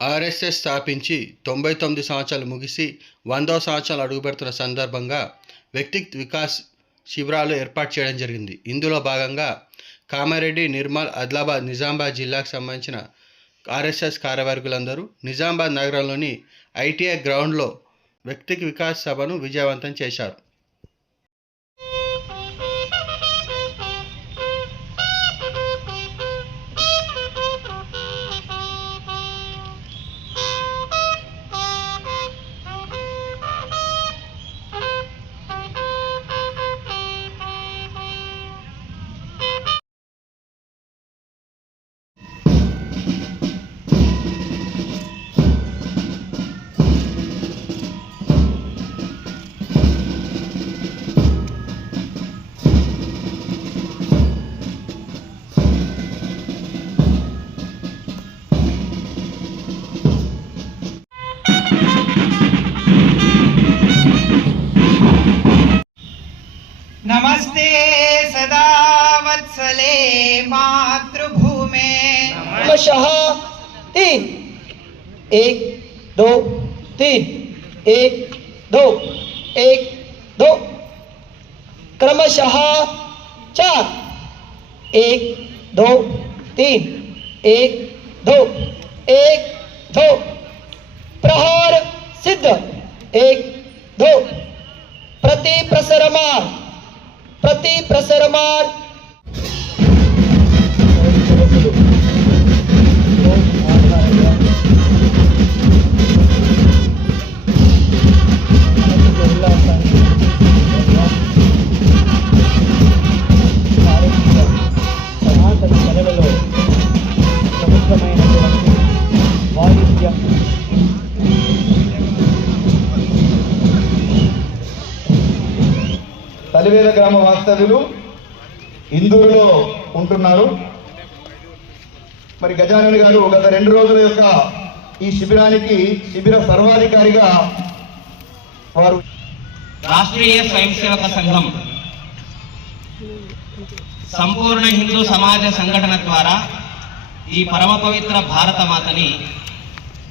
RSS స్థాపించి తొంభై తొమ్మిది సంవత్సరాలు ముగిసి వందో సంవత్సరాలు అడుగుపెడుతున్న సందర్భంగా వ్యక్తిత్వ వికాస్ శిబిరాలు ఏర్పాటు చేయడం జరిగింది. ఇందులో భాగంగా కామారెడ్డి నిర్మల్ ఆదిలాబాద్ నిజామాబాద్ జిల్లాకు సంబంధించిన ఆర్ఎస్ఎస్ కార్యవర్గులందరూ నిజామాబాద్ నగరంలోని ఐటీఐ గ్రౌండ్లో వ్యక్తిత్వ వికాస్ సభను విజయవంతం చేశారు. वत्सले मातृभूमे। क्रमशः तीन। एक, दो, तीन। एक, दो। एक, दो। क्रमशः चार। एक, दो, तीन। एक, दो। एक, दो। प्रहार सिद्ध। एक, दो। प्रति प्रसरमार। प्रति प्रसरमार అలివేల గ్రామ వాస్తవ్యులు ఇందూరులో ఉంటున్నారు. మరి గజానన్ గారు గత రెండు రోజుల యొక్క ఈ శిబిరానికి శిబిర సర్వాధికారిగా వారు రాష్ట్రీయ స్వయం సేవక సంఘం సంపూర్ణ హిందూ సమాజ సంఘటన ద్వారా ఈ పరమ పవిత్ర భారత మాతని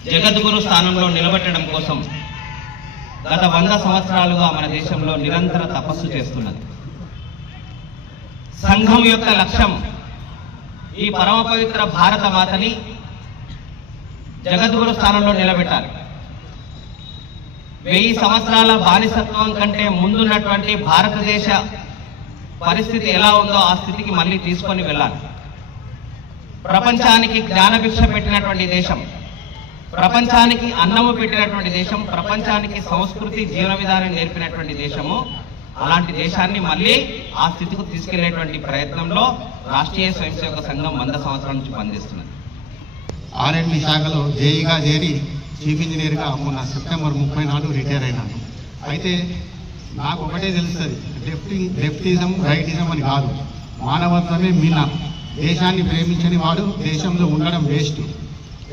జగద్గురు స్థానంలో నిలబెట్టడం కోసం గత వంద సంవత్సరాలుగా మన దేశంలో నిరంతర తపస్సు చేస్తున్నది. సంఘం యొక్క లక్ష్యం ఈ పరమ పవిత్ర భారత మాతని జగద్గురు స్థానంలో నిలబెట్టాలి. వెయ్యి సంవత్సరాల బానిసత్వం కంటే ముందున్నటువంటి భారతదేశ పరిస్థితి ఎలా ఉందో ఆ స్థితికి మళ్ళీ తీసుకొని వెళ్ళాలి. ప్రపంచానికి జ్ఞానభిక్ష పెట్టినటువంటి దేశం. ప్రపంచానికి అన్నము పెట్టినటువంటి దేశం ప్రపంచానికి సంస్కృతి జీవన విధానం నేర్పినటువంటి దేశము. అలాంటి దేశాన్ని మళ్ళీ ఆ స్థితికి తీసుకెళ్ళేటువంటి ప్రయత్నంలో రాష్ట్రీయ స్వయం సేవక సంఘం వంద సంవత్సరాల నుంచి పనిచేస్తున్నది. ఆర్ఎండ్బి శాఖలో జేఈగా చేరి చీఫ్ ఇంజనీర్గా మొన్న సెప్టెంబర్ ముప్పై నాడు రిటైర్ అయినాను. అయితే నాకు ఒకటే తెలుస్తుంది లెఫ్టి లెఫ్టిజం రైటిజం అని కాదు. మానవత్వమే మీన దేశాన్ని ప్రేమించని వాడు దేశంలో ఉండడం వేస్ట్.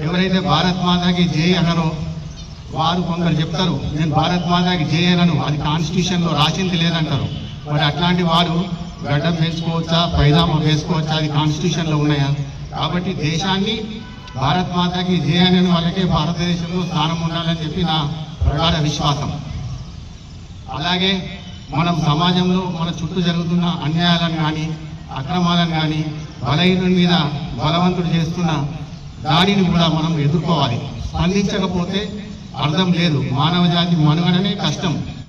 ఎవరైతే భారత్ మాతాకి జై అనరో వారు కొందరు చెప్తారు నేను భారత్ మాతాకి జై అనను అది కాన్స్టిట్యూషన్లో రాసింది లేదంటారు. మరి అట్లాంటి వారు గడ్డం వేసుకోవచ్చా పైజామా వేసుకోవచ్చా అది కాన్స్టిట్యూషన్లో ఉన్నాయా? కాబట్టి దేశాన్ని భారత్ మాతాకి జై అని వాళ్ళకే భారతదేశంలో స్థానం ఉండాలని చెప్పి నా ప్రగాఢ విశ్వాసం. అలాగే మనం సమాజంలో మన చుట్టూ జరుగుతున్న అన్యాయాలను కానీ అక్రమాలను కానీ బలహీనుడి మీద బలవంతుడు చేస్తున్న దానిని కూడా మనం ఎదుర్కోవాలి. స్పందించకపోతే అర్థం లేదు. మానవ జాతి మనుగడనే కష్టం.